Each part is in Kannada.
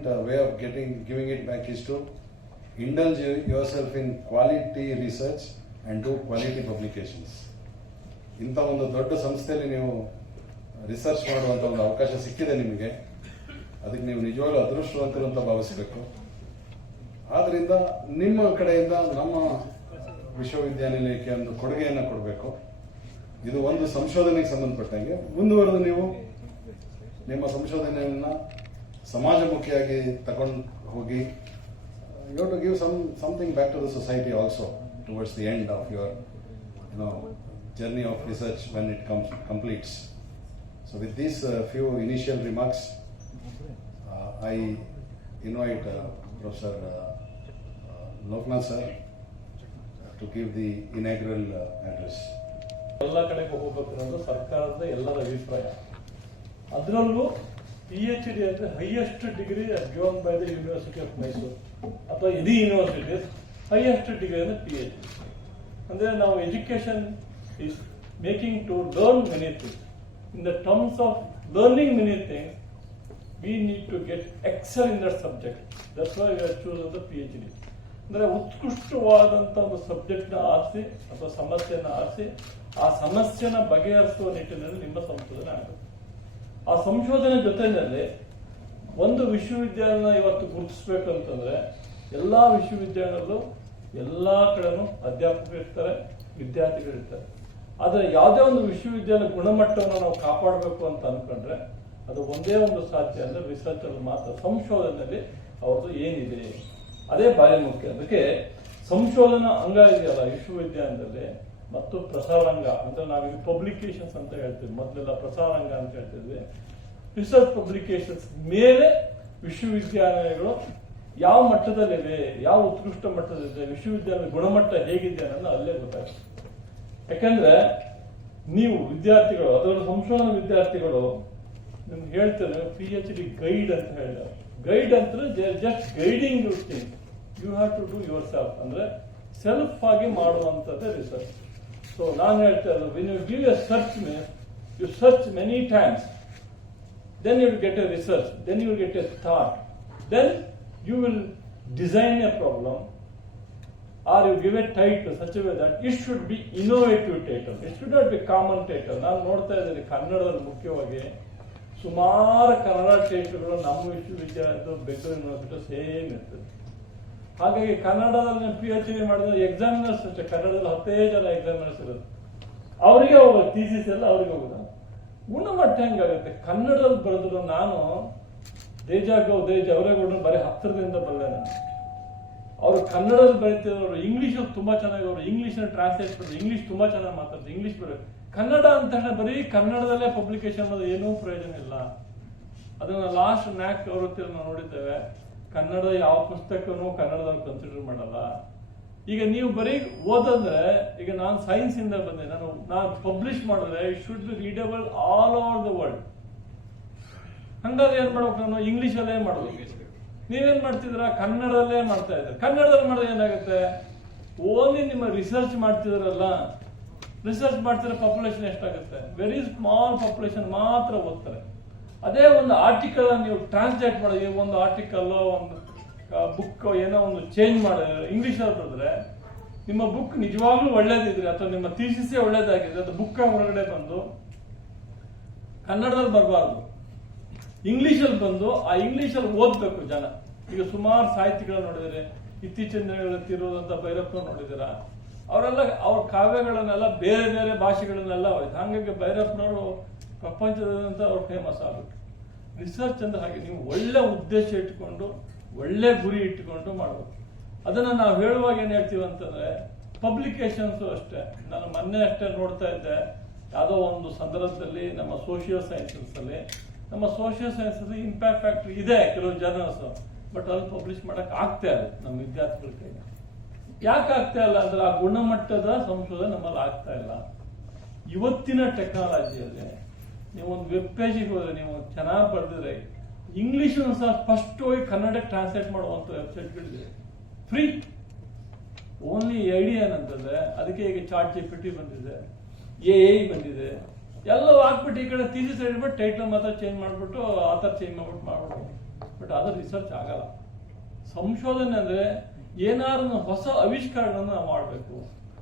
Important uh, way of getting giving it back is to indulge you- yourself in quality research and do quality publications. ಇಂಥ ಒಂದು ದೊಡ್ಡ ಸಂಸ್ಥೆಯಲ್ಲಿ ನೀವು ರಿಸರ್ಚ್ ಮಾಡುವಂಥ ಒಂದು ಅವಕಾಶ ಸಿಕ್ಕಿದೆ ನಿಮಗೆ. ಅದಕ್ಕೆ ನೀವು ನಿಜವಾಗ್ಲೂ ಅದೃಷ್ಟವಂತರು ಅಂತ ಭಾವಿಸಬೇಕು. ಆದ್ರಿಂದ ನಿಮ್ಮ ಕಡೆಯಿಂದ ನಮ್ಮ ವಿಶ್ವವಿದ್ಯಾನಿಲಯಕ್ಕೆ ಒಂದು ಕೊಡುಗೆಯನ್ನು ಕೊಡಬೇಕು. ಇದು ಒಂದು ಸಂಶೋಧನೆಗೆ ಸಂಬಂಧಪಟ್ಟಂಗೆ. ಮುಂದುವರೆದು ನೀವು ನಿಮ್ಮ ಸಂಶೋಧನೆಯನ್ನ ಸಮಾಜಮುಖಿಯಾಗಿ ತಗೊಂಡು ಹೋಗಿ you to give some something back to the society also towards the end of your no journey of research when it comes completes so with these few initial remarks I invite professor Lokanath sir to give the inaugural address ಎಲ್ಲ ಕಡೆಗೆ ಹೋಗ್ಬೇಕು ಅನ್ನೋದು ಸರ್ಕಾರದ ಎಲ್ಲರ ಅಭಿಪ್ರಾಯ. ಅದರಲ್ಲೂ ಪಿ ಎಚ್ ಡಿ ಅಂದರೆ highest degree given by the university of Mysuru ಅಥವಾ ಎನಿ ಯೂನಿವರ್ಸಿಟೀಸ್ ಹೈಯೆಸ್ಟ್ ಡಿಗ್ರಿ ಅಂದರೆ ಪಿ ಎಚ್ ಡಿ ಅಂದರೆ ನಾವು education is making to learn many things in the terms of learning many things we need to get excel in that subject that's why we are choose the P H D ಅಂದರೆ ಉತ್ಕೃಷ್ಟವಾದಂಥ ಒಂದು ಸಬ್ಜೆಕ್ಟ್ನ ಆರಿಸಿ, ಅಥವಾ ಸಮಸ್ಯೆಯನ್ನು ಆರಿಸಿ, ಆ ಸಮಸ್ಯೆನ ಬಗೆಹರಿಸುವ ನಿಟ್ಟಿನಲ್ಲಿ ನಿಮ್ಮ ಸಂಶೋಧನೆ ಆಗುತ್ತೆ. ಆ ಸಂಶೋಧನೆ ಜೊತೆಯಲ್ಲಿ ಒಂದು ವಿಶ್ವವಿದ್ಯಾಲಯ ಇವತ್ತು ಗುರುತಿಸ್ಬೇಕಂತಂದ್ರೆ ಎಲ್ಲ ವಿಶ್ವವಿದ್ಯಾಲಯದಲ್ಲೂ ಎಲ್ಲ ಕಡೆನೂ ಅಧ್ಯಾಪಕರು ಇರ್ತಾರೆ, ವಿದ್ಯಾರ್ಥಿಗಳು ಇರ್ತಾರೆ. ಆದ್ರೆ ಯಾವುದೇ ಒಂದು ವಿಶ್ವವಿದ್ಯಾಲಯ ಗುಣಮಟ್ಟವನ್ನು ನಾವು ಕಾಪಾಡಬೇಕು ಅಂತ ಅನ್ಕೊಂಡ್ರೆ ಅದು ಒಂದೇ ಒಂದು ಸಾಧ್ಯ ಅಂದರೆ ರಿಸರ್ಚಲ್ಲಿ ಮಾತ್ರ, ಸಂಶೋಧನೆಯಲ್ಲಿ ಅವ್ರದ್ದು ಏನಿದೆ? ಅದೇ ಭಾರಿ ಮುಖ್ಯ ಅದಕ್ಕೆ ಸಂಶೋಧನಾ ಅಂಗ ಇದೆಯಲ್ಲ ವಿಶ್ವವಿದ್ಯಾಲಯದಲ್ಲಿ ಮತ್ತು ಪ್ರಸಾರಾಂಗ ಅಂತ ನಾವೀಗ ಪಬ್ಲಿಕೇಶನ್ಸ್ ಅಂತ ಹೇಳ್ತೀವಿ. ಮೊದಲೆಲ್ಲ ಪ್ರಸಾರಾಂಗ ಅಂತ ಹೇಳ್ತಿದ್ವಿ. ರಿಸರ್ಚ್ ಪಬ್ಲಿಕೇಶನ್ಸ್ ಮೇಲೆ ವಿಶ್ವವಿದ್ಯಾಲಯಗಳು ಯಾವ ಮಟ್ಟದಲ್ಲಿದೆ ಯಾವ ಉತ್ಕೃಷ್ಟ ಮಟ್ಟದಲ್ಲಿದೆ, ವಿಶ್ವವಿದ್ಯಾಲಯದ ಗುಣಮಟ್ಟ ಹೇಗಿದೆ ಅನ್ನೋದು ಅಲ್ಲೇ ಗೊತ್ತಾಗ್ತದೆ ಯಾಕಂದ್ರೆ ನೀವು ವಿದ್ಯಾರ್ಥಿಗಳು ಅದರ ಸಂಶೋಧನಾ ವಿದ್ಯಾರ್ಥಿಗಳು ನಿಮ್ಗೆ ಹೇಳ್ತಾರೆ ಪಿ ಎಚ್ ಡಿ ಗೈಡ್ ಅಂತ ಹೇಳಿದ್ದಾರೆ. ಗೈಡ್ ಅಂದ್ರೆ just guiding you you have to do yourself ಅಂದ್ರೆ ಸೆಲ್ಫ್ ಆಗಿ ಮಾಡುವಂಥದ್ದೇ ರಿಸರ್ಚ್ ಸೊ ನಾನು ಹೇಳ್ತಾ ಇರೋದು when you give a search may you search many times then you will get a research then you will get a thought then you will design a problem or you give a title such way that it should be innovative title it should not be common title ನಾನು ನೋಡ್ತಾ ಇದ್ದೇನೆ, ಕನ್ನಡದಲ್ಲಿ ಮುಖ್ಯವಾಗಿ ಸುಮಾರು ಕನ್ನಡ ಟೈಟಲ್ಗಳು ನಮ್ಮ ವಿಶ್ವವಿದ್ಯಾಲಯದ ಬೆಂಗಳೂರಿನ ಸೇಮ್ ಇರ್ತದೆ. ಹಾಗಾಗಿ ಕನ್ನಡದಲ್ಲಿ ಪಿ ಎಚ್ ಡಿ ಮಾಡಿದ್ರೆ ಎಕ್ಸಾಮಿನರ್ಸ್ ಅಷ್ಟೇ ಕನ್ನಡದಲ್ಲಿ ಹತ್ತೇ ಜನ ಎಕ್ಸಾಮಿನರ್ಸ್ ಇರೋದು. ಅವರಿಗೆ ಹೋಗೋದು ಥೀಸಿಸ್ ಎಲ್ಲ ಅವ್ರಿಗೆ ಹೋಗೋದು ಗುಣಮಟ್ಟ ಹೆಂಗಾಗುತ್ತೆ? ಕನ್ನಡದಲ್ಲಿ ಬರೆದ್ರು ನಾನು ದೇಜಾಗೋ ದೇಜ್ ಅವರೇಗೌಡ ಬರೀ ಹತ್ತಿರದಿಂದ ಬರಲೆ ನಾನು. ಅವರು ಕನ್ನಡದಲ್ಲಿ ಬರೀತಿರೋರು ಇಂಗ್ಲಿಷ್ ತುಂಬಾ ಚೆನ್ನಾಗಿ ಅವರು ಇಂಗ್ಲಿಷ್ ಟ್ರಾನ್ಸ್ಲೇಟ್ ಮಾಡಿದ್ರು ಇಂಗ್ಲಿಷ್ ತುಂಬಾ ಚೆನ್ನಾಗಿ ಮಾತಾಡ್ತಾರೆ. ಇಂಗ್ಲಿಷ್ ಬರೀ ಕನ್ನಡ ಅಂತ ಬರೀ ಕನ್ನಡದಲ್ಲೇ ಪಬ್ಲಿಕೇಶನ್ ಅನ್ನೋದು ಏನೂ ಪ್ರಯೋಜನ ಇಲ್ಲ. ಅದನ್ನ ಲಾಸ್ಟ್ ನ್ಯಾಕ್ ಹತ್ತಿರ ನಾವು ನೋಡಿದ್ದೇವೆ. ಕನ್ನಡದ ಯಾವ ಪುಸ್ತಕನೂ ಕನ್ನಡದಲ್ಲಿ ಕನ್ಸಿಡರ್ ಮಾಡಲ್ಲ. ಈಗ ನೀವು ಬರೀ ಓದಂದ್ರೆ, ಈಗ ನಾನು ಸೈನ್ಸ್ ಇಂದ ಬಂದೆ, ನಾನು ನಾನು ಪಬ್ಲಿಷ್ ಮಾಡಿದ್ರೆ should be readable all over the world ಹಂಗಾದ್ರೆ ಏನ್ ಮಾಡ್ಬೇಕು ನಾನು? ಇಂಗ್ಲಿಷ್ ಅಲ್ಲೇ ಮಾಡ್ಬೇಕು. ನೀವೇನ್ ಮಾಡ್ತಿದ್ರ ಕನ್ನಡದಲ್ಲೇ ಮಾಡ್ತಾ ಇದ್ರೆ ಕನ್ನಡದಲ್ಲಿ ಮಾಡಿದ್ರೆ ಏನಾಗುತ್ತೆ? ಓನ್ಲಿ ನಿಮ್ಮ ರಿಸರ್ಚ್ ಮಾಡ್ತಿದ್ರಲ್ಲ ರಿಸರ್ಚ್ ಮಾಡ್ತಿದ್ರೆ ಪಾಪ್ಯುಲೇಷನ್ ಎಷ್ಟಾಗುತ್ತೆ? ವೆರಿ ಸ್ಮಾಲ್ ಪಾಪ್ಯುಲೇಷನ್ ಮಾತ್ರ ಓದ್ತಾರೆ. ಅದೇ ಒಂದು ಆರ್ಟಿಕಲ್ ನೀವು ಟ್ರಾನ್ಸ್ಲೇಟ್ ಮಾಡಿ ಒಂದು ಆರ್ಟಿಕಲ್ ಒಂದು ಬುಕ್ ಏನೋ ಒಂದು ಚೇಂಜ್ ಮಾಡಿದ್ರೆ ಇಂಗ್ಲಿಷ್ ಬರೆದ್ರೆ ನಿಮ್ಮ ಬುಕ್ ನಿಜವಾಗ್ಲೂ ಒಳ್ಳೇದಿದ್ರೆ ಅಥವಾ ನಿಮ್ಮ ಥೀಸಿಸೇ ಒಳ್ಳೇದಾಗಿದ್ರೆ ಅದು ಬುಕ್ ಹೊರಗಡೆ ಬಂದು ಕನ್ನಡದಲ್ಲಿ ಬರಬಾರ್ದು. ಇಂಗ್ಲೀಷಲ್ಲಿ ಬಂದು ಆ ಇಂಗ್ಲೀಷಲ್ಲಿ ಓದಬೇಕು ಜನ. ಈಗ ಸುಮಾರು ಸಾಹಿತಿಗಳನ್ನ ನೋಡಿದರೆ, ಇತ್ತೀಚಿನ ದಿನಗಳಲ್ಲಿ ತಿರುವಂತ ಭೈರಪ್ಪನ ನೋಡಿದಿರ? ಅವರೆಲ್ಲ, ಅವ್ರ ಕಾವ್ಯಗಳನ್ನೆಲ್ಲ ಬೇರೆ ಬೇರೆ ಭಾಷೆಗಳನ್ನೆಲ್ಲ ಓದಿದ್ರು. ಹಾಗಾಗಿ ಭೈರಪ್ಪನವರು ಪ್ರಪಂಚದಾದ್ಯಂತ ಅವ್ರು ಫೇಮಸ್ ಆಗ್ಬಿಟ್ರು ರಿಸರ್ಚ್ ಅಂದ್ರೆ ಹಾಗೆ ನೀವು ಒಳ್ಳೆ ಉದ್ದೇಶ ಇಟ್ಕೊಂಡು, ಒಳ್ಳೆ ಗುರಿ ಇಟ್ಟುಕೊಂಡು ಮಾಡಬೇಕು. ಅದನ್ನು ನಾವು ಹೇಳುವಾಗ ಏನು ಹೇಳ್ತೀವಿ ಅಂತಂದರೆ ಪಬ್ಲಿಕೇಶನ್ಸು ಅಷ್ಟೇ. ನಾನು ಮೊನ್ನೆ ಅಷ್ಟೇ ನೋಡ್ತಾ ಇದ್ದೆ. ಯಾವುದೋ ಒಂದು ಸಂದರ್ಭದಲ್ಲಿ ನಮ್ಮ ಸೋಷಿಯಲ್ ಸೈನ್ಸಸ್ಸಲ್ಲಿ ನಮ್ಮ ಸೋಷಿಯಲ್ ಸೈನ್ಸಸ್ ಇಂಪ್ಯಾಕ್ಟ್ ಫ್ಯಾಕ್ಟ್ರಿ ಇದೆ ಕೆಲವು ಜರ್ನಲ್ಸ್ ಬಟ್ ಅದು ಪಬ್ಲಿಷ್ ಮಾಡೋಕ್ಕೆ ಆಗ್ತಾ ಇಲ್ಲ ನಮ್ಮ ವಿದ್ಯಾರ್ಥಿಗಳ ಕೈಗೆ. ಯಾಕೆ ಆಗ್ತಾ ಇಲ್ಲ ಅಂದರೆ ಆ ಗುಣಮಟ್ಟದ ಸಂಶೋಧನೆ ನಮ್ಮಲ್ಲಿ ಆಗ್ತಾ ಇಲ್ಲ. ಇವತ್ತಿನ ಟೆಕ್ನಾಲಜಿಯಲ್ಲಿ ನೀವು ಒಂದು ವೆಬ್ ಪೇಜಿಗೆ ಹೋದ್ರೆ ನೀವು ಚೆನ್ನಾಗಿ ಬರೆದಿದ್ರೆ ಇಂಗ್ಲಿಷ್ ಸಹ ಹೋಗಿ ಕನ್ನಡಕ್ಕೆ ಟ್ರಾನ್ಸ್ಲೇಟ್ ಮಾಡುವಂಥ ವೆಬ್ಸೈಟ್ಗಳಿದೆ ಫ್ರೀ ಓನ್ಲಿ ಐಡಿಯಾ ಏನಂತಂದ್ರೆ ಅದಕ್ಕೆ ಈಗ ಚಾಟ್ ಜಿ ಪಿ ಬಂದಿದೆ ಎ ಐ ಬಂದಿದೆ ಎಲ್ಲ ಹಾಕ್ಬಿಟ್ಟು ಈ ಕಡೆ ತೀಸಿ ಸೈಡ್ ಬಿಟ್ಟು ಟೈಟ್ಲ್ ಮಾತ್ರ ಚೇಂಜ್ ಮಾಡಿಬಿಟ್ಟು ಆಥರ್ ಚೇಂಜ್ ಮಾಡ್ಬಿಟ್ಟು ಮಾಡ್ಬಿಟ್ಟು ಬಟ್ ಅದು ರಿಸರ್ಚ್ ಆಗಲ್ಲ. ಸಂಶೋಧನೆ ಅಂದ್ರೆ ಏನಾದ್ರು ಹೊಸ ಆವಿಷ್ಕಾರಗಳನ್ನ ಮಾಡಬೇಕು.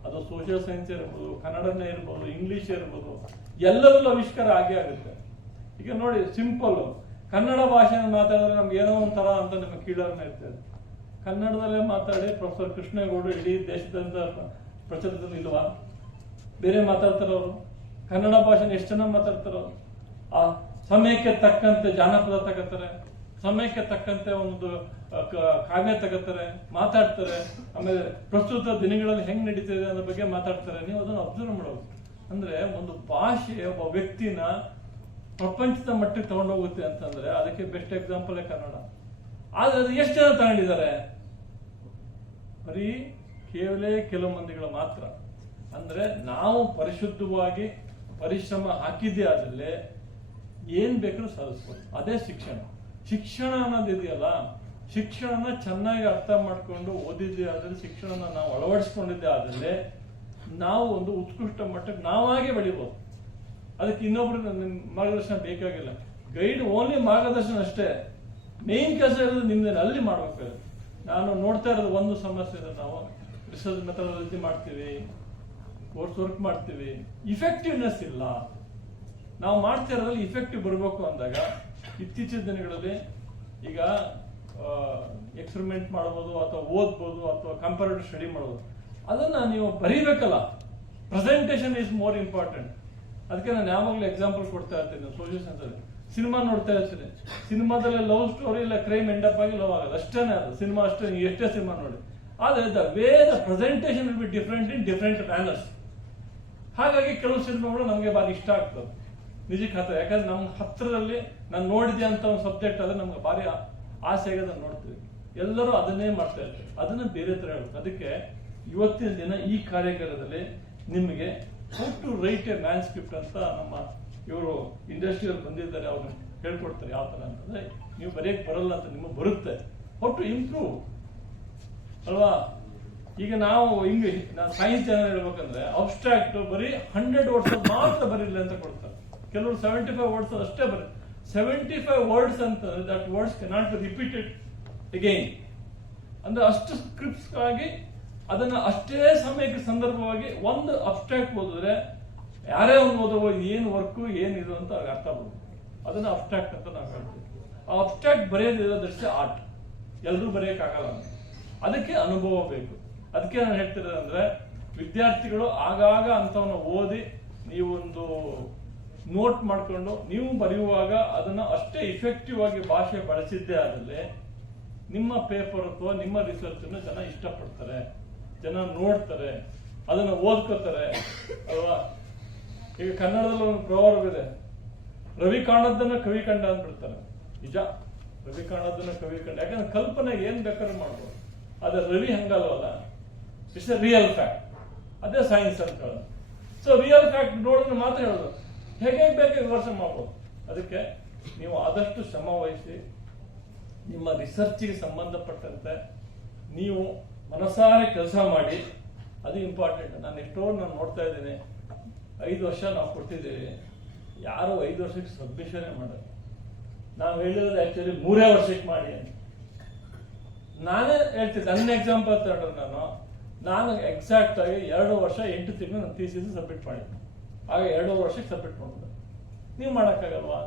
ಅದು ಸೋಷಿಯಲ್ ಸೈನ್ಸ್ ಇರ್ಬೋದು, ಕನ್ನಡನೇ ಇರ್ಬೋದು ಇಂಗ್ಲಿಷ್ ಇರ್ಬೋದು ಎಲ್ಲದರಲ್ಲೂ ಆವಿಷ್ಕಾರ ಆಗೇ ಆಗುತ್ತೆ. ಈಗ ನೋಡಿ ಸಿಂಪಲ್ ಕನ್ನಡ ಭಾಷೆನ ಮಾತಾಡಿದ್ರೆ ನಮ್ಗೆ ಏನೋ ಒಂಥರ ಅಂತ ನಿಮಗೆ ಕೀಳರ್ನ ಇರ್ತದೆ. ಕನ್ನಡದಲ್ಲೇ ಮಾತಾಡಿ ಪ್ರೊಫೆಸರ್ ಕೃಷ್ಣೇಗೌಡರು ಇಡೀ ದೇಶದಂತ ಪ್ರಚಲಿತದಲ್ಲಿ ಇಲ್ವಾ? ಬೇರೆ ಮಾತಾಡ್ತಾರ ಅವರು? ಕನ್ನಡ ಭಾಷೆನ ಎಷ್ಟು ಚೆನ್ನಾಗಿ ಮಾತಾಡ್ತಾರವ್ರು ಆ ಸಮಯಕ್ಕೆ ತಕ್ಕಂತೆ ಜಾನಪದ ತಗೋತಾರೆ, ಸಮಯಕ್ಕೆ ತಕ್ಕಂತೆ ಒಂದು ಕಾವ್ಯ ತಗೋತಾರೆ, ಮಾತಾಡ್ತಾರೆ. ಆಮೇಲೆ ಪ್ರಸ್ತುತ ದಿನಗಳಲ್ಲಿ ಹೆಂಗ್ ನಡೀತಿದೆ ಅನ್ನೋ ಬಗ್ಗೆ ಮಾತಾಡ್ತಾರೆ. ನೀವು ಅದನ್ನು ಅಬ್ಸರ್ವ್ ಮಾಡೋದು ಅಂದ್ರೆ ಒಂದು ಭಾಷೆ, ಒಬ್ಬ ವ್ಯಕ್ತಿನ ಪ್ರಪಂಚದ ಮಟ್ಟಕ್ಕೆ ತಗೊಂಡೋಗುತ್ತೆ ಅಂತಂದ್ರೆ ಅದಕ್ಕೆ ಬೆಸ್ಟ್ ಎಕ್ಸಾಂಪಲ್ ಕನ್ನಡ. ಆದ್ರೆ ಅದು ಎಷ್ಟು ಜನ ತಗೊಂಡಿದ್ದಾರೆ? ಬರೀ ಕೇವಲ ಕೆಲವು ಮಂದಿಗಳು ಮಾತ್ರ. ಅಂದ್ರೆ ನಾವು ಪರಿಶುದ್ಧವಾಗಿ ಪರಿಶ್ರಮ ಹಾಕಿದ್ದೆ ಆದಲ್ಲಿ ಏನ್ ಬೇಕಾದ್ರೂ ಸಾಧಿಸ್ಬೋದು ಅದೇ ಶಿಕ್ಷಣ. ಶಿಕ್ಷಣ ಅನ್ನೋದು ಇದೆಯಲ್ಲ, ಶಿಕ್ಷಣನ ಚೆನ್ನಾಗಿ ಅರ್ಥ ಮಾಡ್ಕೊಂಡು ಓದಿದ್ದೆ ಆದ್ರೆ ಶಿಕ್ಷಣನ ನಾವು ಅಳವಡಿಸ್ಕೊಂಡಿದ್ದೆ ಆದಲ್ಲಿ ನಾವು ಒಂದು ಉತ್ಕೃಷ್ಟ ಮಟ್ಟಕ್ಕೆ ನಾವಾಗೆ ಬೆಳಿಬೋದು. ಅದಕ್ಕೆ ಇನ್ನೊಬ್ರು ನಿಮ್ಮ ಮಾರ್ಗದರ್ಶನ ಬೇಕಾಗಿಲ್ಲ. ಗೈಡ್ ಓನ್ಲಿ ಮಾರ್ಗದರ್ಶನ ಅಷ್ಟೇ. ಮೇನ್ ಕೆಲಸ ಇರೋದು ನಿಮ್ದೇನೆ ಅಲ್ಲಿ ಮಾಡ್ಬೇಕು ನಾನು ನೋಡ್ತಾ ಇರೋದು ಒಂದು ಸಮಸ್ಯೆ ಇದೆ. ನಾವು ರಿಸರ್ಚ್ ಮೆಥಡಾಲಜಿ ಮಾಡ್ತೀವಿ ಕೋರ್ಸ್ ವರ್ಕ್ ಮಾಡ್ತೀವಿ. ಇಫೆಕ್ಟಿವ್ನೆಸ್ ಇಲ್ಲ. ನಾವು ಮಾಡ್ತಾ ಇರೋದ್ರಲ್ಲಿ ಇಫೆಕ್ಟಿವ್ ಬರಬೇಕು ಅಂದಾಗ ಇತ್ತೀಚಿನ ದಿನಗಳಲ್ಲಿ ಈಗ ಎಕ್ಸ್ಪೆರಿಮೆಂಟ್ ಮಾಡ್ಬೋದು ಅಥವಾ ಓದ್ಬೋದು ಅಥವಾ ಕಂಪೇರಿಟಿವ್ ಸ್ಟಡಿ ಮಾಡ್ಬೋದು. ಅದನ್ನ ನೀವು ಬರೀಬೇಕಲ್ಲ. ಪ್ರೆಸೆಂಟೇಷನ್ ಇಸ್ ಮೋರ್ ಇಂಪಾರ್ಟೆಂಟ್ ಅದಕ್ಕೆ ನಾನು ಯಾವಾಗಲೂ ಎಕ್ಸಾಂಪಲ್ ಕೊಡ್ತಾ ಇರ್ತೀನಿ ಸೋಷಿಯಲ್ ಸೈನ್ಸ್ ಅಲ್ಲಿ. ಸಿನಿಮಾ ನೋಡ್ತಾ ಇರ್ತೀನಿ. ಸಿನಿಮಾದಲ್ಲಿ ಲವ್ ಸ್ಟೋರಿ ಇಲ್ಲ ಕ್ರೈಮ್ ಎಂಡ್ ಅಪ್ ಆಗಿ ಲವ್ ಆಗಲ್ಲ. ಅಷ್ಟೇ ಅದು. ಸಿನಿಮಾ ಅಷ್ಟೇ, ನೀವು ಎಷ್ಟೇ ಸಿನಿಮಾ ನೋಡಿ. ಆದ್ರೆ the way the presentation will be different in different manners ಹಾಗಾಗಿ ಕೆಲವು ಸಿನಿಮಾಗಳು ನಮಗೆ ಭಾರಿ ಇಷ್ಟ ಆಗ್ತದೆ ನಿಜಕ್ಕೆ ಹತ್ರ ಯಾಕಂದ್ರೆ ನಮ್ಮ ಹತ್ರದಲ್ಲಿ ನಾನು ನೋಡಿದೆ ಅಂತ ಒಂದು ಸಬ್ಜೆಕ್ಟ್ ಆದ್ರೆ ನಮ್ಗೆ ಭಾರಿ ಆಸೆ ಆಗಿ ನೋಡ್ತೀವಿ. ಎಲ್ಲರೂ ಅದನ್ನೇ ಮಾಡ್ತಾ ಇರ್ತಾರೆ. ಅದನ್ನ ಬೇರೆ ಥರ ಹೇಳ್ಬೇಕು. ಅದಕ್ಕೆ ಇವತ್ತಿನ ದಿನ ಈ ಕಾರ್ಯಕ್ರಮದಲ್ಲಿ ನಿಮಗೆ how to write a manuscript ಅಂತ ನಮ್ಮ ಇವರು ಇಂಡಸ್ಟ್ರಿಯಲ್ಲಿ ಬಂದಿದ್ದಾರೆ, ಅವ್ರನ್ನ ಹೇಳ್ಕೊಡ್ತಾರೆ ಯಾವ ತರ ಅಂತಂದ್ರೆ, ನೀವು ಬರೆಯಕ್ಕೆ ಬರಲ್ಲ ಅಂತ ನಿಮಗೆ ಬರುತ್ತೆ ಹೌ ಟು ಇಂಪ್ರೂವ್ ಅಲ್ವಾ? ಈಗ ನಾವು ಹಿಂಗೆ ನಾನು ಸೈನ್ಸ್ ಜನ ಹೇಳ್ಬೇಕಂದ್ರೆ ಅಬ್ಸ್ಟ್ರಾಕ್ಟ್ ಬರೀ ಹಂಡ್ರೆಡ್ ವರ್ಡ್ಸ್ ಮಾತ್ರ ಬರೀಲಿ ಅಂತ ಕೊಡ್ತಾರೆ. ಕೆಲವರು ಸೆವೆಂಟಿ ಫೈವ್ ವರ್ಡ್ಸ್ ಅಷ್ಟೇ ಬರೀ ಸೆವೆಂಟಿ ಫೈವ್ ವರ್ಡ್ಸ್ ಅಂತ that words cannot be repeated again ಅಂದ್ರೆ ಅಷ್ಟು ಸ್ಕ್ರಿಪ್ಟ್ಸ್ ಆಗಿ ಅದನ್ನ ಅಷ್ಟೇ ಸಮಯಕ್ಕೆ ಸಂದರ್ಭವಾಗಿ ಒಂದು ಅಬ್ಸ್ಟ್ರಾಕ್ಟ್ ಓದಿದ್ರೆ ಯಾರೇ ಒಂದು ಓದುವ ಏನು ವರ್ಕು ಏನಿದು ಅಂತ ಅರ್ಥ ಬರುತ್ತೆ ಅದನ್ನ ಅಬ್ಸ್ಟ್ರಾಕ್ಟ್ ಅಂತ ನಾವು ಹೇಳ್ತೀವಿ. ಆ ಅಬ್ಸ್ಟ್ರಾಕ್ಟ್ ಬರೆಯೋದಿರೋದಷ್ಟೇ ಆರ್ಟ್. ಎಲ್ಲರೂ ಬರೆಯಕ್ಕಾಗಲ್ಲ ಅದಕ್ಕೆ ಅನುಭವ ಬೇಕು. ಅದಕ್ಕೆ ನಾನು ಹೇಳ್ತಿರೋದಂದ್ರೆ ವಿದ್ಯಾರ್ಥಿಗಳು ಆಗಾಗ ಅಂತವನ್ನ ಓದಿ ನೀವೊಂದು ನೋಟ್ ಮಾಡ್ಕೊಂಡು ನೀವು ಬರೆಯುವಾಗ ಅದನ್ನ ಅಷ್ಟೇ ಇಫೆಕ್ಟಿವ್ ಆಗಿ ಭಾಷೆ ಬಳಸಿದ್ದೇ ಆದಲ್ಲಿ ನಿಮ್ಮ ಪೇಪರ್ ಅಥವಾ ನಿಮ್ಮ ರಿಸರ್ಚ್ ಅನ್ನು ಜನ ಇಷ್ಟಪಡ್ತಾರೆ. ಜನ ನೋಡ್ತಾರೆ, ಅದನ್ನ ಓದ್ಕೋತಾರೆ, ಅಲ್ವಾ? ಈಗ ಕನ್ನಡದಲ್ಲಿ ಒಂದು ಇದೆ. ರವಿ ಕಾಣದನ್ನ ಕವಿ ಕಂಡ ಅಂದ್ಬಿಡ್ತಾರೆ. ನಿಜ? ರವಿ ಕಾಣದನ್ನ ಕವಿ ಕಂಡ. ಯಾಕಂದ್ರೆ ಕಲ್ಪನೆ ಏನ್ ಬೇಕಾದ್ರೂ ಮಾಡ್ಬೋದು. ಆದ್ರೆ ರವಿ ಹಂಗಲ್ವಲ್ಲ? ಇಟ್ಸ್ ಎ ರಿಯಲ್ ಫ್ಯಾಕ್ಟ್ ಅದೇ ಸೈನ್ಸ್ ಅಂತ ಹೇಳೋದು. ಸೊ ರಿಯಲ್ ಫ್ಯಾಕ್ಟ್ ನೋಡಿದ್ರೆ ಮಾತ್ರ ಹೇಳೋದು. ಹೇಗೆ ಬೇಕು ವಿಮರ್ಶೆ ಮಾಡ್ಬೋದು. ಅದಕ್ಕೆ ನೀವು ಆದಷ್ಟು ಶ್ರಮ ವಹಿಸಿ, ನಿಮ್ಮ ರಿಸರ್ಚ್ಗೆ ಸಂಬಂಧಪಟ್ಟಂತೆ ನೀವು ಮನಸಾರೆ ಕೆಲಸ ಮಾಡಿ, ಅದು ಇಂಪಾರ್ಟೆಂಟ್ ನಾನು ಎಷ್ಟೋ ನಾನು ನೋಡ್ತಾ ಇದ್ದೀನಿ. ಐದು ವರ್ಷ ನಾವು ಕೊಟ್ಟಿದ್ದೀವಿ ಯಾರು ಐದು ವರ್ಷಕ್ಕೆ ಸಬ್ಮಿಷನೇ ಮಾಡಲ್ಲ. ನಾವು ಹೇಳಿರೋದು ಆ್ಯಕ್ಚುಲಿ ಮೂರೇ ವರ್ಷಕ್ಕೆ ಮಾಡಿ ಅಂತ. ನಾನೇ ಹೇಳ್ತಿದ್ದೆ ನನ್ನ ಎಕ್ಸಾಂಪಲ್ ತಗೊಂಡ್ರೆ ನಾನು. ನಾನು ಎಕ್ಸಾಕ್ಟ್ ಆಗಿ ಎರಡು ವರ್ಷ, ಎಂಟು ತಿಂಗಳು ನನ್ನ ಸಿ ಸಬ್ಮಿಟ್ ಮಾಡಿದ್ದೆ. ಆಗ ಎರಡು ವರ್ಷಕ್ಕೆ ಸಬ್ಮಿಟ್ ಮಾಡಿದೆ ನೀವು ಮಾಡೋಕ್ಕಾಗಲ್ವಾ?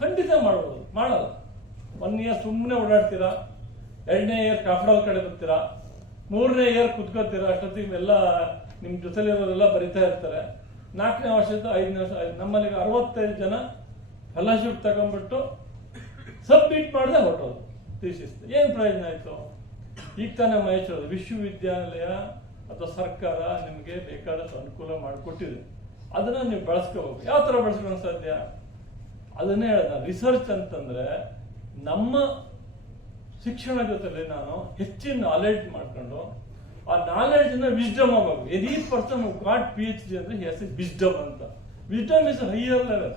ಖಂಡಿತ ಮಾಡ್ಬೋದು. ಮಾಡಲ್ಲ. ಒನ್ ಇಯರ್ ಸುಮ್ಮನೆ ಓಡಾಡ್ತೀರಾ? ಎರಡನೇ ಇಯರ್ ಕಾಫ್ಡಲ್ ಕಡೆ ಬರ್ತೀರಾ? ಮೂರನೇ ಇಯರ್ ಕುತ್ಕೋತೀರ ಅಷ್ಟೊತ್ತಿಗೆ ಎಲ್ಲ ನಿಮ್ಮ ಜೊತೆಲಿರೋರೆಲ್ಲ ಬರಿತಾ ಇರ್ತಾರೆ. ನಾಲ್ಕನೇ ವರ್ಷದ ಐದನೇ ವರ್ಷ ನಮ್ಮಲ್ಲಿ ಅರವತ್ತೈದು ಜನ ಫೆಲೋಶಿಪ್ ತಗೊಂಡ್ಬಿಟ್ಟು ಸಬ್ಮಿಟ್ ಮಾಡದೆ ಹೊರಟೋದು ಥೀಸಿಸ್ ಏನು ಪ್ರಯೋಜನ ಆಯ್ತು? ಈಗ ತಾನೇ ಮಹೇಶ್ವರ ವಿಶ್ವವಿದ್ಯಾನಿಲಯ ಅಥವಾ ಸರ್ಕಾರ ನಿಮಗೆ ಬೇಕಾದಷ್ಟು ಅನುಕೂಲ ಮಾಡಿಕೊಟ್ಟಿದೆ. ಅದನ್ನ ನೀವು ಬಳಸ್ಕೋಬೇಕು. ಯಾವ ಥರ ಬಳಸ್ಕೊಳ್ಳೋಕೆ ಸಾಧ್ಯ? ಅದನ್ನೇ ಹೇಳ್ದ ರಿಸರ್ಚ್ ಅಂತಂದ್ರೆ ನಮ್ಮ ಶಿಕ್ಷಣ ಜೊತೆಲಿ ನಾನು ಹೆಚ್ಚಿನ ನಾಲೆಡ್ಜ್ ಮಾಡ್ಕೊಂಡು, ಆ ನಾಲೆಡ್ಜ್ನ ವಿಸ್ಡಮ್ ಆಗಬೇಕು. Any person got P H D ಅಂದ್ರೆ ಹೆಸ್ ವಿಸ್ಡಮ್ ಅಂತ. Wisdom is higher level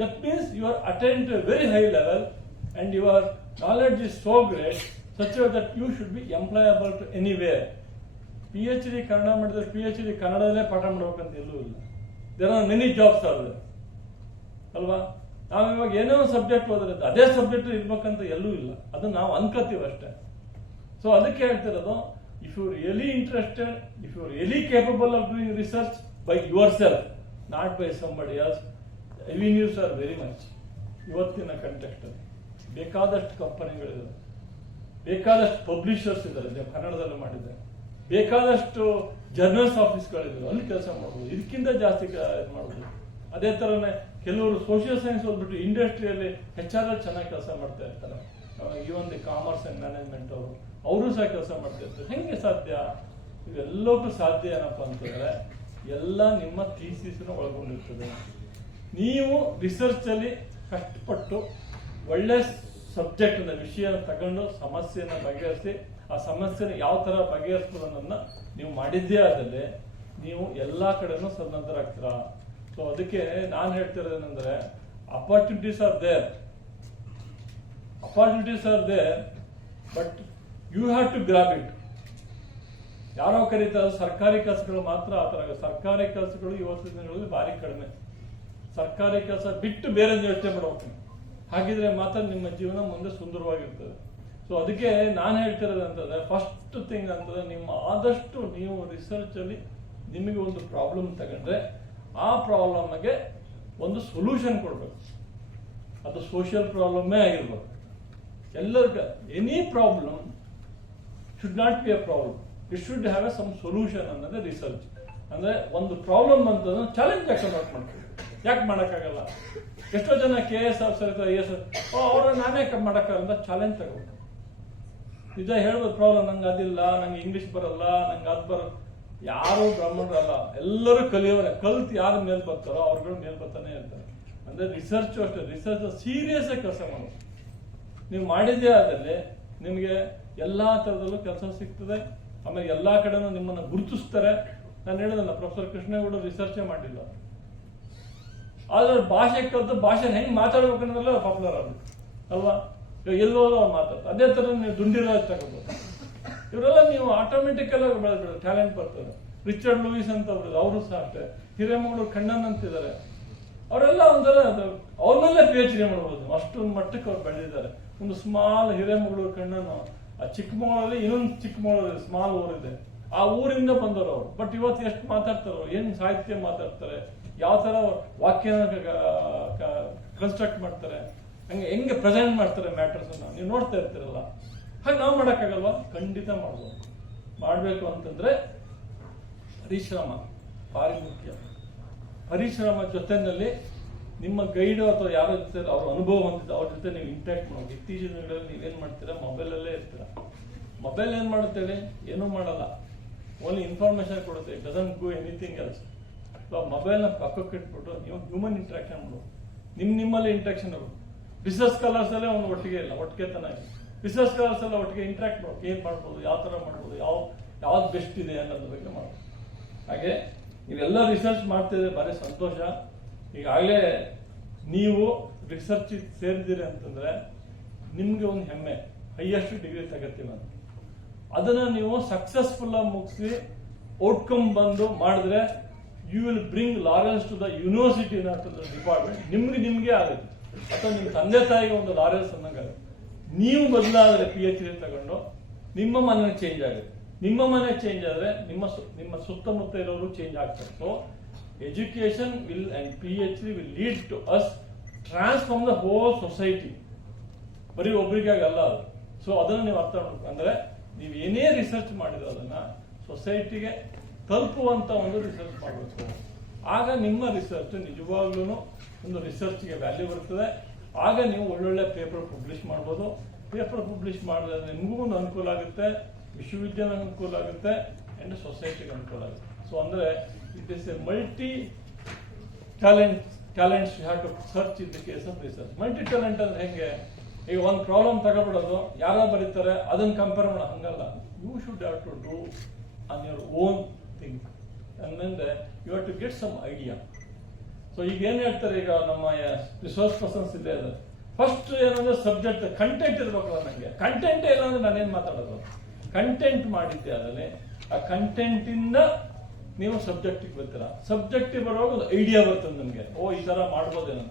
that means you are attend very high level and and your knowledge is so great, such that you should be employable to anywhere. P H D Kannada ಮಾಡಿದ್ರೆ ಪಿ ಎಚ್ ಡಿ ಕನ್ನಡದಲ್ಲೇ ಪಾಠ ಮಾಡ್ಬೇಕಂತ ಎಲ್ಲೂ ಇಲ್ಲ. ದೇರ್ ಆರ್ ಮೆನಿ ಜಾಬ್ಸ್ ಅಲ್ವಾ? ನಾವು ಇವಾಗ ಏನೇ ಒಂದು ಸಬ್ಜೆಕ್ಟ್ ಓದಿದ್ರೆ ಅದೇ ಸಬ್ಜೆಕ್ಟ್ ಇರ್ಬೇಕಂತ ಎಲ್ಲೂ ಇಲ್ಲ. ಅದು ನಾವು ಅನ್ಕೋತೀವಿ ಅಷ್ಟೇ. ಸೊ ಅದಕ್ಕೆ ಹೇಳ್ತಿರೋದು if you really interested if you really capable of doing research by yourself not by somebody else revenues are very much ಇವತ್ತಿನ ಕಂಟೆಕ್ಸ್ಟ್ ಅಲ್ಲಿ. ಬೇಕಾದಷ್ಟು ಕಂಪನಿಗಳಿವೆ ಬೇಕಾದಷ್ಟು ಪಬ್ಲಿಷರ್ಸ್ ಇದ್ದಾರೆ. ಕನ್ನಡದಲ್ಲಿ ಮಾಡಿದ್ದಾರೆ. ಬೇಕಾದಷ್ಟು ಜರ್ನಲ್ಸ್ ಆಫೀಸ್ಗಳಿದ್ರು ಅಲ್ಲಿ ಕೆಲಸ ಮಾಡ್ಬೋದು. ಇದಕ್ಕಿಂತ ಜಾಸ್ತಿ ಇದ್ ಮಾಡ್ಬೋದು. ಅದೇ ತರನೇ ಕೆಲವರು ಸೋಷಿಯಲ್ ಸೈನ್ಸ್ ಓದ್ಬಿಟ್ಟು ಇಂಡಸ್ಟ್ರಿಯಲ್ಲಿ ಹೆಚ್ ಆರ್ ಚೆನ್ನಾಗಿ ಕೆಲಸ ಮಾಡ್ತಾ ಇರ್ತಾರೆ. ಈ ದಿ ಕಾಮರ್ಸ್ ಅಂಡ್ ಮ್ಯಾನೇಜ್ಮೆಂಟ್ ಅವರು. ಅವರು ಸಹ ಕೆಲಸ ಮಾಡ್ತಾ ಇರ್ತಾರೆ. ಹೆಂಗೆ ಸಾಧ್ಯ? ಇವೆಲ್ಲಕ್ಕೂ ಸಾಧ್ಯ ಏನಪ್ಪ ಅಂತಂದರೆ ಎಲ್ಲ ನಿಮ್ಮ ಥೀಸಿಸ್ನ ಒಳಗೊಂಡಿರ್ತದೆ. ನೀವು ರಿಸರ್ಚಲ್ಲಿ ಕಷ್ಟಪಟ್ಟು ಒಳ್ಳೆ ಸಬ್ಜೆಕ್ಟ್ ವಿಷಯನ ತಗೊಂಡು ಸಮಸ್ಯೆಯನ್ನು ಬಗೆಹರಿಸಿ, ಆ ಸಮಸ್ಯೆನ ಯಾವ ತರ ಅನ್ನೋದನ್ನ ನೀವು ಮಾಡಿದ್ದೇ ಆದಲ್ಲಿ ನೀವು ಎಲ್ಲ ಕಡೆನೂ ಸನ್ನದ್ಧರಾಗ್ತೀರಾ ಸೊ ಅದಕ್ಕೆ ನಾನು ಹೇಳ್ತಿರೋದೇನೆಂದ್ರೆ opportunities are there opportunities are there but you have to grab it ಯಾರೋ ಕರೀತಾರೆ, ಸರ್ಕಾರಿ ಕೆಲಸಗಳು ಮಾತ್ರ ಆ ಥರ ಸರ್ಕಾರಿ ಕೆಲಸಗಳು ಇವತ್ತಿನ ದಿನಗಳಲ್ಲಿ ಭಾರಿ ಕಡಿಮೆ. ಸರ್ಕಾರಿ ಕೆಲಸ ಬಿಟ್ಟು ಬೇರೆ ಯೋಚನೆ ಮಾಡೋಕೆ ಹಾಗಿದ್ರೆ ಮಾತ್ರ ನಿಮ್ಮ ಜೀವನ ಮುಂದೆ ಸುಂದರವಾಗಿರ್ತದೆ. ಸೊ ಅದಕ್ಕೆ ನಾನು ಹೇಳ್ತಿರೋದು ಅಂತಂದ್ರೆ ಫಸ್ಟ್ ಥಿಂಗ್ ಅಂತಂದ್ರೆ ನಿಮ್ಮ ಆದಷ್ಟು ನೀವು ರಿಸರ್ಚ್ ಅಲ್ಲಿ ನಿಮಗೆ ಒಂದು ಪ್ರಾಬ್ಲಮ್ ತಗೊಂಡ್ರೆ ಆ ಪ್ರಾಬ್ಲಮ್ಗೆ ಒಂದು ಸೊಲ್ಯೂಷನ್ ಕೊಡಬೇಕು. ಅದು ಸೋಷಿಯಲ್ ಪ್ರಾಬ್ಲಮ್ಮೇ ಆಗಿರ್ಬೋದು. ಎಲ್ಲರಿಗ any problem should not be a problem it should have a some solution ಅನ್ನೋದೇ ರಿಸರ್ಚ್ ಅಂದ್ರೆ ಒಂದು ಪ್ರಾಬ್ಲಮ್ ಅಂತಂದ್ರೆ ಚಾಲೆಂಜ್ ಅಕೌಂಟ್ ಮಾಡ್ತೀವಿ? ಯಾಕೆ ಮಾಡೋಕ್ಕಾಗಲ್ಲ? ಎಷ್ಟೋ ಜನ K S officer I S ಅವ್ರ ನಾನೇ ಮಾಡೋಕ್ಕಾಗಲ್ಲ ಅಂತ ಚಾಲೆಂಜ್ ತಗೋಬೇಕು ನಿಜ ಹೇಳ್ಬೋದು ಪ್ರಾಬ್ಲಮ್ ನಂಗೆ ಅದಿಲ್ಲ, ನಂಗೆ ಇಂಗ್ಲೀಷ್ ಬರಲ್ಲ, ನಂಗೆ ಅದು ಬರಲ್ಲ. ಯಾರು ಬ್ರಾಹ್ಮಣರಲ್ಲ ಎಲ್ಲರೂ ಕಲಿಯೋರೆ. ಕಲ್ತು ಯಾರು ಮೇಲ್ ಬರ್ತಾರೋ ಅವ್ರುಗಳು ಮೇಲ್ ಬರ್ತಾನೆ ಇರ್ತಾರೆ. ಅಂದ್ರೆ ರಿಸರ್ಚ್ ಅಷ್ಟೇ. ರಿಸರ್ಚ್ ಸೀರಿಯಸ್ ಆಗಿ ಕೆಲಸ ಮಾಡೋದು. ನೀವು ಮಾಡಿದ್ದೇ ಆದಲ್ಲಿ ನಿಮಗೆ ಎಲ್ಲಾ ತರದಲ್ಲೂ ಕೆಲಸ ಸಿಗ್ತದೆ. ಆಮೇಲೆ ಎಲ್ಲಾ ಕಡೆನೂ ನಿಮ್ಮನ್ನ ಗುರುತಿಸ್ತಾರೆ. ನಾನು ಹೇಳಿದಲ್ಲ, ಪ್ರೊಫೆಸರ್ ಕೃಷ್ಣೇಗೌಡ ರಿಸರ್ಚೇ ಮಾಡಿಲ್ಲ. ಆದ್ರೆ ಭಾಷೆ ಕಲ್ತು ಭಾಷೆ ಹೆಂಗ್ ಮಾತಾಡ್ಬೇಕು ಅನ್ನೋದಲ್ಲ ಪಾಪ್ಯುಲರ್ ಆಗುತ್ತೆ ಅಲ್ವಾ? ಇವಾಗ ಎಲ್ಲೋ ಅವ್ರು ಮಾತಾಡ್ತಾರೆ. ಅದೇ ತರ ನೀವು ದುಂಡಿರೋ ತಗೋಬಹುದು ಇವರೆಲ್ಲ ನೀವು ಆಟೋಮೆಟಿಕ್ ಎಲ್ಲ ಬೆಳೆದ್ಬಿಡೋದು ಟ್ಯಾಲೆಂಟ್ ಬರ್ತದೆ ರಿಚರ್ಡ್ ಲೂಯಿಸ್ ಅಂತ ಅವರು ಸಹ ಅಷ್ಟೇ. ಹಿರೇಮಗಳೂರು ಕಣ್ಣನ್ ಅಂತಿದ್ದಾರೆ. ಅವರೆಲ್ಲ ಅದು ಅವ್ರನ್ನಲ್ಲೇ ಪಿ ಎಚ್ ಡಿ ಮಾಡ್ಬೋದು. ಅಷ್ಟೊಂದು ಮಟ್ಟಕ್ಕೆ ಅವ್ರು ಬೆಳೆದಿದ್ದಾರೆ. ಒಂದು ಸ್ಮಾಲ್ ಹಿರೇಮಗಳೂರು ಕಣ್ಣನ್ನು, ಆ ಚಿಕ್ಕಮಗಳೂರಲ್ಲಿ ಇನ್ನೊಂದು ಚಿಕ್ಕಮಗಳೂರು ಸ್ಮಾಲ್ ಊರಿದೆ. ಆ ಊರಿಂದ ಬಂದವರು ಅವರು. ಬಟ್ ಇವತ್ತು ಎಷ್ಟು ಮಾತಾಡ್ತಾರೋ ಏನು ಸಾಹಿತ್ಯ ಮಾತಾಡ್ತಾರೆ? ಯಾವ ಥರ ವಾಕ್ಯನ ಕನ್ಸ್ಟ್ರಕ್ಟ್ ಮಾಡ್ತಾರೆ? ಹಂಗೆ ಹೆಂಗೆ ಪ್ರೆಸೆಂಟ್ ಮಾಡ್ತಾರೆ ಮ್ಯಾಟರ್ಸನ್ನು ನೀವು ನೋಡ್ತಾ ಇರ್ತೀರಲ್ಲ. ಹಾಗೆ ನಾವು ಮಾಡೋಕ್ಕಾಗಲ್ವಾ? ಖಂಡಿತ ಮಾಡ್ಬೋದು. ಮಾಡಬೇಕು ಅಂತಂದ್ರೆ ಪರಿಶ್ರಮ ಭಾರಿ ಮುಖ್ಯ ಪರಿಶ್ರಮ ಜೊತೆನಲ್ಲಿ ನಿಮ್ಮ ಗೈಡು ಅಥವಾ ಯಾರ ಜೊತೆ ಅವ್ರ ಅನುಭವ ಹೊಂದಿದ್ದು, ಅವ್ರ ಜೊತೆ ನೀವು ಇಂಟ್ಯಾಕ್ಟ್ ಮಾಡೋದು ಇತ್ತೀಚಿನ ದಿನಗಳಲ್ಲಿ ನೀವೇನ್ ಮಾಡ್ತೀರಾ? ಮೊಬೈಲಲ್ಲೇ ಇರ್ತೀರ? ಮೊಬೈಲ್ ಏನು ಮಾಡುತ್ತೇಳಿ ಏನೂ ಮಾಡಲ್ಲ. ಓನ್ಲಿ ಇನ್ಫಾರ್ಮೇಶನ್ ಕೊಡುತ್ತೆ. Doesn't go anything else so ಮೊಬೈಲ್ನ ಪಕ್ಕಕ್ಕೆ ಇಟ್ಬಿಟ್ಟು ನೀವು ಹ್ಯೂಮನ್ ಇಂಟ್ರಾಕ್ಷನ್ ಮಾಡೋದು ನಿಮ್ಮ ನಿಮ್ಮಲ್ಲಿ ಇಂಟ್ರಾಕ್ಷನ್ ಅವರು ಬಿಸ್ನೆಸ್ ಕಲರ್ಸ್ ಅಲ್ಲೇ ಅವ್ನು ಒಟ್ಟಿಗೆ ಇಲ್ಲ. ಒಟ್ಟಿಗೆ ತನಾಗಿ ಬಿಸ್ನೆಸ್ ಕಲರ್ಸ್ ಎಲ್ಲ ಒಟ್ಟಿಗೆ ಇಂಟ್ರಾಕ್ಟ್ ಮಾಡೋಕೆ ಏನ್ ಮಾಡ್ಬೋದು? ಯಾವ ತರ ಮಾಡ್ಬೋದು? ಯಾವ, ಯಾವ್ದು ಬೆಸ್ಟ್ ಇದೆ ಅನ್ನೋದ್ರ ಬಗ್ಗೆ ಮಾಡ್ಬೋದು ಹಾಗೆ ನೀವೆಲ್ಲ ರಿಸರ್ಚ್ ಮಾಡ್ತಿದ್ರೆ ಭಾರಿ ಸಂತೋಷ. ಈಗಾಗಲೇ ನೀವು ರಿಸರ್ಚ್ ಸೇರಿದಿರಿ ಅಂತಂದ್ರೆ ನಿಮಗೆ ಒಂದು ಹೆಮ್ಮೆ. ಹೈಯೆಸ್ಟ್ ಡಿಗ್ರಿ ತಗೋತೀವಿ ಅಂತ. ಅದನ್ನ ನೀವು ಸಕ್ಸಸ್ಫುಲ್ಲಾಗಿ ಮುಗಿಸಿ ಔಟ್ಕಮ್ ಬಂದು ಮಾಡಿದ್ರೆ you will bring laurels to the university department ನಿಮ್ಗೆ ನಿಮಗೆ ಆಗುತ್ತೆ. ಅಥವಾ ನಿಮ್ಮ ತಂದೆ ತಾಯಿಗೆ ಒಂದು ಲಾರೆನ್ಸ್ ಅನ್ನಂಗಾಗುತ್ತೆ. ನೀವು ಬದಲಾದ್ರೆ ಪಿ ಎಚ್ ಡಿ ತಗೊಂಡು ನಿಮ್ಮ ಮನೆ ಚೇಂಜ್ ಆಗುತ್ತೆ. ನಿಮ್ಮ ಮನೆ ಚೇಂಜ್ ಆದ್ರೆ ನಿಮ್ಮ ನಿಮ್ಮ ಸುತ್ತಮುತ್ತ ಇರೋರು ಚೇಂಜ್ ಆಗ್ತಾರೆ. So education will and P H D will lead to us transform the whole society ಬರೀ ಆಗಲ್ಲ ಅದು. ಸೊ ಅದನ್ನು ನೀವು ಅರ್ಥ ಮಾಡ್ಬೇಕು ಅಂದ್ರೆ ನೀವು ಏನೇ ರಿಸರ್ಚ್ ಮಾಡಿರೋ ಅದನ್ನ ಸೊಸೈಟಿಗೆ ತಲುಪುವಂತ ಒಂದು ರಿಸರ್ಚ್ ಮಾಡಬೇಕು. ಆಗ ನಿಮ್ಮ ರಿಸರ್ಚ್ ನಿಜವಾಗ್ಲೂ ಒಂದು ರಿಸರ್ಚ್ಗೆ ವ್ಯಾಲ್ಯೂ ಬರ್ತದೆ. ಆಗ ನೀವು ಒಳ್ಳೊಳ್ಳೆ ಪೇಪರ್ ಪಬ್ಲಿಷ್ ಮಾಡ್ಬೋದು. ಪೇಪರ್ ಪಬ್ಲಿಷ್ ಮಾಡಿದ್ರೆ ನಿಮಗೂ ಒಂದು ಅನುಕೂಲ ಆಗುತ್ತೆ ವಿಶ್ವವಿದ್ಯಾಲಯ ಅನುಕೂಲ ಆಗುತ್ತೆ ಆ್ಯಂಡ್ ಸೊಸೈಟಿಗೆ ಅನುಕೂಲ ಆಗುತ್ತೆ. ಸೊ ಅಂದರೆ it is a multi talent talents you have to search in the case of research multi talent ಅಂದ್ರೆ ಹೆಂಗೆ? ಈಗ ಒಂದು ಪ್ರಾಬ್ಲಮ್ ತಗೊಬಿಡೋದು, ಯಾರೋ ಬರೀತಾರೆ, ಅದನ್ನು ಕಂಪೇರ್ ಮಾಡೋ, ಹಂಗಲ್ಲ. You should have to do on your own thing ಅಂದ್ರೆ you have to get some idea so ಈಗ ಏನ್ ಹೇಳ್ತಾರೆ ಈಗ ನಮ್ಮ ರಿಸೋರ್ಸ್ ಪರ್ಸನ್ಸ್ ಇದೆ ಅದು. ಫಸ್ಟ್ ಏನಂದ್ರೆ ಸಬ್ಜೆಕ್ಟ್ ಕಂಟೆಂಟ್ ಇರ್ಬೇಕಲ್ಲ ನಂಗೆ. ಕಂಟೆಂಟ್ ಇಲ್ಲ ಅಂದ್ರೆ ನಾನೇನ್ ಮಾತಾಡೋದು? ಕಂಟೆಂಟ್ ಮಾಡಿದ್ದೆ ಅದರಲ್ಲಿ. ಆ ಕಂಟೆಂಟ್ ಇಂದ ನೀವು ಸಬ್ಜೆಕ್ಟಿಗೆ ಬರ್ತೀರಾ. ಸಬ್ಜೆಕ್ಟಿಗೆ ಬರುವಾಗ ಒಂದು ಐಡಿಯಾ ಬರ್ತದೆ ನಮ್ಗೆ ಓ, ಈ ತರ ಮಾಡ್ಬೋದೇನೋ.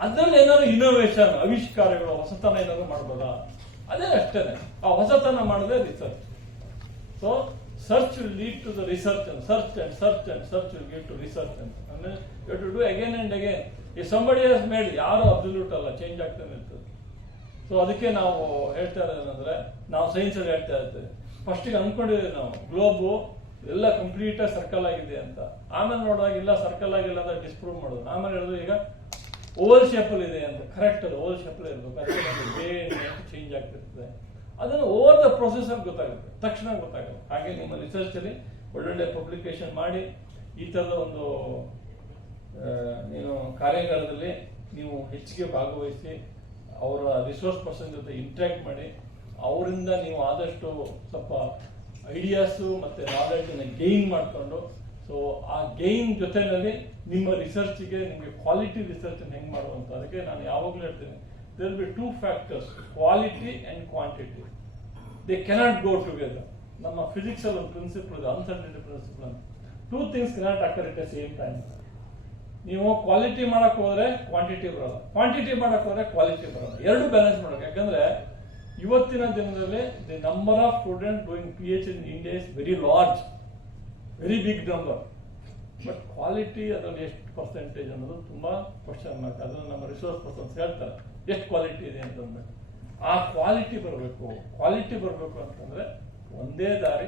ಅದ್ರಲ್ಲಿ ಏನಾದ್ರು ಇನೋವೇಷನ್ ಆವಿಷ್ಕಾರಗಳು, ಹೊಸತನ ಏನಾದ್ರು ಮಾಡ್ಬೋದಾ? ಅದೇ ಅಷ್ಟೇನೆ. ಆ ಹೊಸತನ ಮಾಡಿದ್ರೆ research so search will lead to the research and search and search and search will give to research ಅಂತ ಅಂದ್ರೆ you to do again and again ಈ ಸಂಬಡಿ ಹಸ್ ಮೇಡ್ ಯಾರು ಅಬ್ಸಲ್ಯೂಟ್ ಅಲ್ಲ ಚೇಂಜ್ ಆಗ್ತಾನೆ ಇರ್ತದೆ. ಸೊ ಅದಕ್ಕೆ ನಾವು ಹೇಳ್ತಾ ಇರೋದಂದ್ರೆ, ನಾವು ಸೈನ್ಸ್ ಅಲ್ಲಿ ಹೇಳ್ತಾ ಇರ್ತೇವೆ. ಫಸ್ಟಿಗೆ ಅನ್ಕೊಂಡಿದ್ದೀವಿ ನಾವು ಗ್ಲೋಬು ಎಲ್ಲ ಕಂಪ್ಲೀಟ್ ಆಗಿ ಸರ್ಕಲ್ ಆಗಿದೆ ಅಂತ. ಆಮೇಲೆ ನೋಡುವಾಗ ಇಲ್ಲ ಸರ್ಕಲ್ ಆಗಿಲ್ಲ ಅಂತ ಡಿಸ್ಪ್ರೂವ್ ಮಾಡೋದು. ಆಮೇಲೆ ಹೇಳಿದ್ರು ಈಗ ಓವಲ್ ಶೇಪಲ್ಲಿ ಇದೆ ಅಂತ. ಕರೆಕ್ಟ್ ಅದು ಓವಲ್ ಶೇಪಲ್ಲಿ ಇರಬೇಕು. ಚೇಂಜ್ ಆಗ್ತಿರ್ತದೆ. ಅದನ್ನು ಓವರ್ ದ ಪ್ರೊಸೆಸ್ ಅಲ್ಲಿ ಗೊತ್ತಾಗುತ್ತೆ. ತಕ್ಷಣ ಗೊತ್ತಾಗುತ್ತೆ. ಹಾಗೆ ನಿಮ್ಮ ರಿಸರ್ಚ್ ಅಲ್ಲಿ ಒಳ್ಳೊಳ್ಳೆ ಪಬ್ಲಿಕೇಶನ್ ಮಾಡಿ, ಈ ಥರದ ಒಂದು ಏನು ಕಾರ್ಯಾಗಾರದಲ್ಲಿ ನೀವು ಹೆಚ್ಚಿಗೆ ಭಾಗವಹಿಸಿ, ಅವರ ರಿಸೋರ್ಸ್ ಪರ್ಸನ್ ಜೊತೆ ಇಂಟ್ರಾಕ್ಟ್ ಮಾಡಿ, ಅವರಿಂದ ನೀವು ಆದಷ್ಟು ಸ್ವಲ್ಪ ಐಡಿಯಾಸು ಮತ್ತೆ ನಾಲೆಡ್ಜ್ ಗೈನ್ ಮಾಡಿಕೊಂಡು ಸೊ ಆ ಗೈನ್ ಜೊತೆಯಲ್ಲಿ ನಿಮ್ಮ ರಿಸರ್ಚ್ಗೆ ನಿಮಗೆ ಕ್ವಾಲಿಟಿ ರಿಸರ್ಚ್ ಹೆಂಗ್ ಮಾಡುವಂತ ಅದಕ್ಕೆ ನಾನು ಯಾವಾಗಲೂ ಹೇಳ್ತೀನಿ. There be two factors quality and quantity They cannot go together. ನಮ್ಮ ಫಿಸಿಕ್ಸ್ ಅಲ್ಲಿ ಒಂದು ಪ್ರಿನ್ಸಿಪಲ್ ಇದೆ ಅನ್ಸರ್ಟಿನಿಟಿ ಪ್ರಿನ್ಸಿಪಲ್ ಅಂತ. Two things cannot occur it same time ನೀವು ಕ್ವಾಲಿಟಿ ಮಾಡಕ್ ಹೋದ್ರೆ ಕ್ವಾಂಟಿಟಿ ಬರಲ್ಲ. ಕ್ವಾಂಟಿಟಿ ಮಾಡಕ್ ಹೋದ್ರೆ ಕ್ವಾಲಿಟಿ ಬರಲ್ಲ. ಎರಡು ಬ್ಯಾಲೆನ್ಸ್ ಮಾಡಬೇಕು. ಯಾಕಂದ್ರೆ ಇವತ್ತಿನ ದಿನದಲ್ಲಿ the number of student doing P H in India is very large very big number but quality ಅದರಲ್ಲಿ ಎಷ್ಟು ಪರ್ಸೆಂಟೇಜ್ ಅನ್ನೋದು ತುಂಬಾ ಕ್ವಶನ್ ಮಾರ್ಕ್ ಅದನ್ನು ನಮ್ಮ ರಿಸೋರ್ಸ್ ಪರ್ಸನ್ಸ್ ಹೇಳ್ತಾರೆ. ಎಷ್ಟು ಕ್ವಾಲಿಟಿ ಇದೆ ಅಂತಂದ್ರೆ. ಆ ಕ್ವಾಲಿಟಿ ಬರಬೇಕು ಕ್ವಾಲಿಟಿ ಬರಬೇಕು ಅಂತಂದ್ರೆ ಒಂದೇ ದಾರಿ